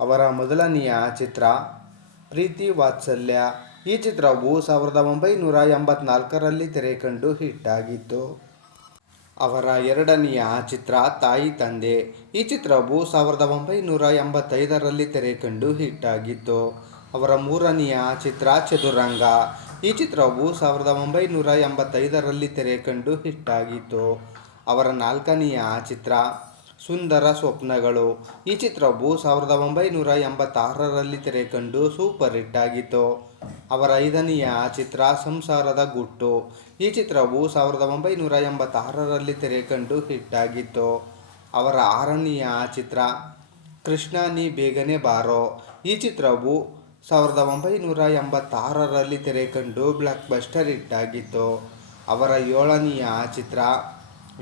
ಅವರ ಮೊದಲನೆಯ ಚಿತ್ರ ಪ್ರೀತಿ ವಾತ್ಸಲ್ಯ. ಈ ಚಿತ್ರವು ಸಾವಿರದ ಒಂಬೈನೂರ ಎಂಬತ್ನಾಲ್ಕರಲ್ಲಿ ತೆರೆ ಕಂಡು ಹಿಟ್ ಆಗಿತ್ತು. ಅವರ ಎರಡನೆಯ ಚಿತ್ರ ತಾಯಿ ತಂದೆ. ಈ ಚಿತ್ರವು ಸಾವಿರದ ಒಂಬೈನೂರ ಎಂಬತ್ತೈದರಲ್ಲಿ ತೆರೆ ಕಂಡು ಹಿಟ್ ಆಗಿತ್ತು. ಅವರ ಮೂರನೆಯ ಚಿತ್ರ ಚದುರಂಗ. ಈ ಚಿತ್ರವು ಸಾವಿರದ ಒಂಬೈನೂರ ಎಂಬತ್ತೈದರಲ್ಲಿ ತೆರೆ ಕಂಡು ಹಿಟ್ ಆಗಿತ್ತು. ಅವರ ನಾಲ್ಕನೆಯ ಚಿತ್ರ ಸುಂದರ ಸ್ವಪ್ನಗಳು. ಈ ಚಿತ್ರವು ಸಾವಿರದ ಒಂಬೈನೂರ ಎಂಬತ್ತಾರರಲ್ಲಿ ತೆರೆ ಕಂಡು ಸೂಪರ್ ಹಿಟ್ ಆಗಿತ್ತು. ಅವರ ಐದನೆಯ ಚಿತ್ರ ಸಂಸಾರದ ಗುಟ್ಟು. ಈ ಚಿತ್ರವು ಸಾವಿರದ ಒಂಬೈನೂರ ಎಂಬತ್ತಾರರಲ್ಲಿ ತೆರೆ ಕಂಡು ಹಿಟ್ ಆಗಿತ್ತು. ಅವರ ಆರನೆಯ ಚಿತ್ರ, ಕೃಷ್ಣ ನೀ ಬೇಗನೆ ಬಾರೋ. ಈ ಚಿತ್ರವು ಸಾವಿರದ ಒಂಬೈನೂರ ಎಂಬತ್ತಾರರಲ್ಲಿ ತೆರೆ ಕಂಡು ಬ್ಲಾಕ್ ಬಸ್ಟರ್ ಹಿಟ್ ಆಗಿತ್ತು. ಅವರ ಏಳನೆಯ ಚಿತ್ರ,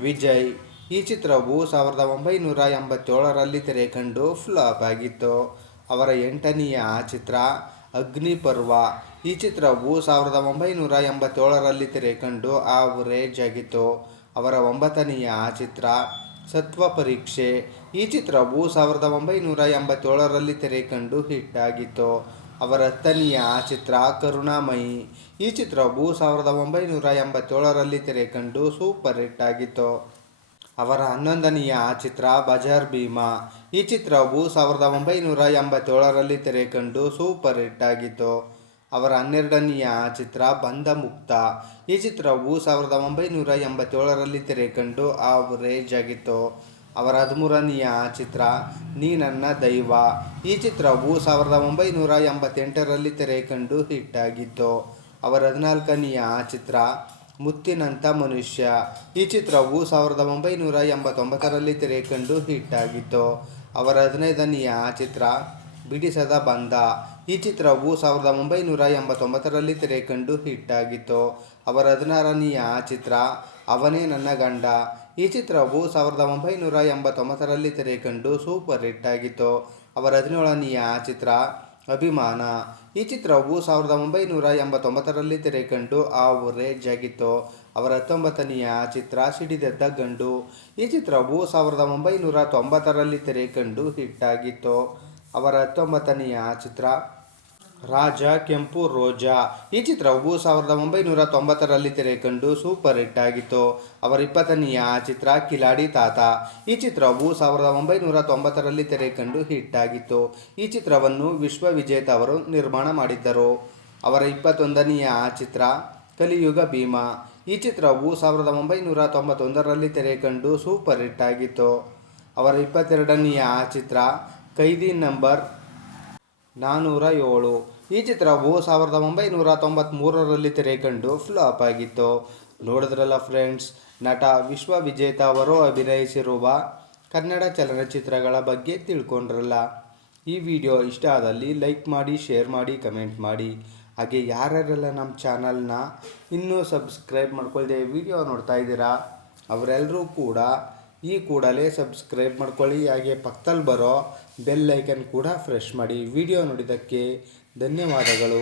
ವಿಜಯ್. ಈ ಚಿತ್ರವು ಸಾವಿರದ ಒಂಬೈನೂರ ಎಂಬತ್ತೇಳರಲ್ಲಿ ತೆರೆ ಕಂಡು ಫ್ಲಾಪ್ ಆಗಿತ್ತು. ಅವರ ಎಂಟನೆಯ ಚಿತ್ರ ಅಗ್ನಿಪರ್ವ. ಈ ಚಿತ್ರವು ಸಾವಿರದ ಒಂಬೈನೂರ ಎಂಬತ್ತೇಳರಲ್ಲಿ ತೆರೆ ಕಂಡು ಆವರೇಜ್ ಆಗಿತ್ತು. ಅವರ ಒಂಬತ್ತನೆಯ ಚಿತ್ರ ಸತ್ವ ಪರೀಕ್ಷೆ ಈ ಚಿತ್ರವು ಸಾವಿರದ ಒಂಬೈನೂರ ಎಂಬತ್ತೇಳರಲ್ಲಿ ತೆರೆ ಕಂಡು ಹಿಟ್ ಆಗಿತ್ತು. ಅವರ ಹತ್ತನೆಯ ಚಿತ್ರ ಕರುಣಾಮಯಿ. ಈ ಚಿತ್ರವು ಸಾವಿರದ ಒಂಬೈನೂರ ಎಂಬತ್ತೇಳರಲ್ಲಿ ತೆರೆ ಕಂಡು ಸೂಪರ್ ಹಿಟ್ ಆಗಿತ್ತು. ಅವರ ಹನ್ನೊಂದನೆಯ ಚಿತ್ರ ಬಜಾರ್ ಭೀಮಾ. ಈ ಚಿತ್ರವು ಸಾವಿರದ ಒಂಬೈನೂರ ಎಂಬತ್ತೇಳರಲ್ಲಿ ತೆರೆ ಕಂಡು ಸೂಪರ್ ಹಿಟ್ ಆಗಿತ್ತು. ಅವರ ಹನ್ನೆರಡನೆಯ ಚಿತ್ರ ಬಂಧ ಮುಕ್ತ ಈ ಚಿತ್ರವು ಸಾವಿರದ ಒಂಬೈನೂರ ಎಂಬತ್ತೇಳರಲ್ಲಿ ತೆರೆ ಕಂಡು ಆವರೇಜ್ ಆಗಿತ್ತು. ಅವರ ಹದಿಮೂರನೆಯ ಚಿತ್ರ ನೀ ನನ್ನ ದೈವ. ಈ ಚಿತ್ರವು ಸಾವಿರದ ಒಂಬೈನೂರ ಎಂಬತ್ತೆಂಟರಲ್ಲಿ ತೆರೆ ಕಂಡು ಹಿಟ್ ಆಗಿತ್ತು. ಅವರ ಹದಿನಾಲ್ಕನೆಯ ಚಿತ್ರ ಮುತ್ತಿನಂಥ ಮನುಷ್ಯ. ಈ ಚಿತ್ರವು ಸಾವಿರದ ಒಂಬೈನೂರ ಎಂಬತ್ತೊಂಬತ್ತರಲ್ಲಿ ತೆರೆ ಕಂಡು ಹಿಟ್ ಆಗಿತ್ತು. ಅವರ ಹದಿನೈದನೆಯ ಚಿತ್ರ ಬಿಡಿಸದ ಬಂಧ ಈ ಚಿತ್ರವು ಸಾವಿರದ ಒಂಬೈನೂರ ಎಂಬತ್ತೊಂಬತ್ತರಲ್ಲಿ ತೆರೆ ಕಂಡು ಹಿಟ್ ಆಗಿತ್ತು. ಅವರ ಹದಿನಾರನೆಯ ಚಿತ್ರ ಅವನೇ ನನ್ನ ಗಂಡ. ಈ ಚಿತ್ರವು ಸಾವಿರದ ಒಂಬೈನೂರ ಎಂಬತ್ತೊಂಬತ್ತರಲ್ಲಿ ತೆರೆ ಕಂಡು ಸೂಪರ್ ಹಿಟ್ ಆಗಿತ್ತು. ಅವರ ಹದಿನೇಳನೆಯ ಚಿತ್ರ ಅಭಿಮಾನ. ಈ ಚಿತ್ರವು ಸಾವಿರದ ಒಂಬೈನೂರ ಎಂಬತ್ತೊಂಬತ್ತರಲ್ಲಿ ತೆರೆ ಕಂಡು ಆವರೇಜ್ ಆಗಿತ್ತು ಅವರ ಹತ್ತೊಂಬತ್ತನೆಯ ಚಿತ್ರ ಸಿಡಿದೆದ್ದ ಗಂಡು. ಈ ಚಿತ್ರವು ಸಾವಿರದ ಒಂಬೈನೂರ ತೊಂಬತ್ತರಲ್ಲಿ ತೆರೆ ಕಂಡು ಹಿಟ್ ಆಗಿತ್ತು. ಅವರ ಹತ್ತೊಂಬತ್ತನೆಯ ಚಿತ್ರ ರಾಜ ಕೆಂಪು ರೋಜಾ. ಈ ಚಿತ್ರವು ಸಾವಿರದ ಒಂಬೈನೂರ ತೊಂಬತ್ತರಲ್ಲಿ ತೆರೆ ಕಂಡು ಸೂಪರ್ ಹಿಟ್ ಆಗಿತ್ತು. ಅವರ ಇಪ್ಪತ್ತನೆಯ ಚಿತ್ರ ಕಿಲಾಡಿ ತಾತ. ಈ ಚಿತ್ರವು ಸಾವಿರದ ಒಂಬೈನೂರ ತೊಂಬತ್ತರಲ್ಲಿ ತೆರೆ ಕಂಡು ಹಿಟ್ ಆಗಿತ್ತು. ಈ ಚಿತ್ರವನ್ನು ವಿಶ್ವ ವಿಜೇತ ಅವರು ನಿರ್ಮಾಣ ಮಾಡಿದ್ದರು. ಅವರ ಇಪ್ಪತ್ತೊಂದನೆಯ ಚಿತ್ರ ಕಲಿಯುಗ ಭೀಮಾ. ಈ ಚಿತ್ರವು ಸಾವಿರದ ಒಂಬೈನೂರ ತೊಂಬತ್ತೊಂದರಲ್ಲಿ ತೆರೆ ಕಂಡು ಸೂಪರ್ ಹಿಟ್ ಆಗಿತ್ತು. ಅವರ ಇಪ್ಪತ್ತೆರಡನೆಯ ಚಿತ್ರ ಕೈದಿ ನಂಬರ್ ನಾನ್ನೂರ ಏಳು ಈ ಚಿತ್ರವು ಸಾವಿರದ ಒಂಬೈನೂರ ತೊಂಬತ್ತ್ಮೂರರಲ್ಲಿ ತೆರೆ ಕಂಡು ಫ್ಲಾಪ್ ಆಗಿತ್ತು. ನೋಡಿದ್ರಲ್ಲ ಫ್ರೆಂಡ್ಸ್, ನಟ ವಿಶ್ವ ವಿಜೇತ ಅವರು ಅಭಿನಯಿಸಿರುವ ಕನ್ನಡ ಚಲನಚಿತ್ರಗಳ ಬಗ್ಗೆ ತಿಳ್ಕೊಂಡ್ರಲ್ಲ. ಈ ವಿಡಿಯೋ ಇಷ್ಟ ಆದಲ್ಲಿ ಲೈಕ್ ಮಾಡಿ, ಶೇರ್ ಮಾಡಿ, ಕಮೆಂಟ್ ಮಾಡಿ. ಹಾಗೆ ಯಾರ್ಯಾರೆಲ್ಲ ನಮ್ಮ ಚಾನಲ್ನ ಇನ್ನೂ ಸಬ್ಸ್ಕ್ರೈಬ್ ಮಾಡ್ಕೊಳ್ದೆ ವಿಡಿಯೋ ನೋಡ್ತಾ ಇದ್ದೀರಾ, ಅವರೆಲ್ಲರೂ ಕೂಡ ಈ ಕೂಡಲೇ ಸಬ್ಸ್ಕ್ರೈಬ್ ಮಾಡ್ಕೊಳ್ಳಿ, ಹಾಗೆ ಪಕ್ಕದಲ್ಲಿ ಬರೋ ಬೆಲ್ ಐಕನ್ ಕೂಡ ಫ್ರೆಶ್ ಮಾಡಿ. ವಿಡಿಯೋ ನೋಡಿದ್ದಕ್ಕೆ ಧನ್ಯವಾದಗಳು.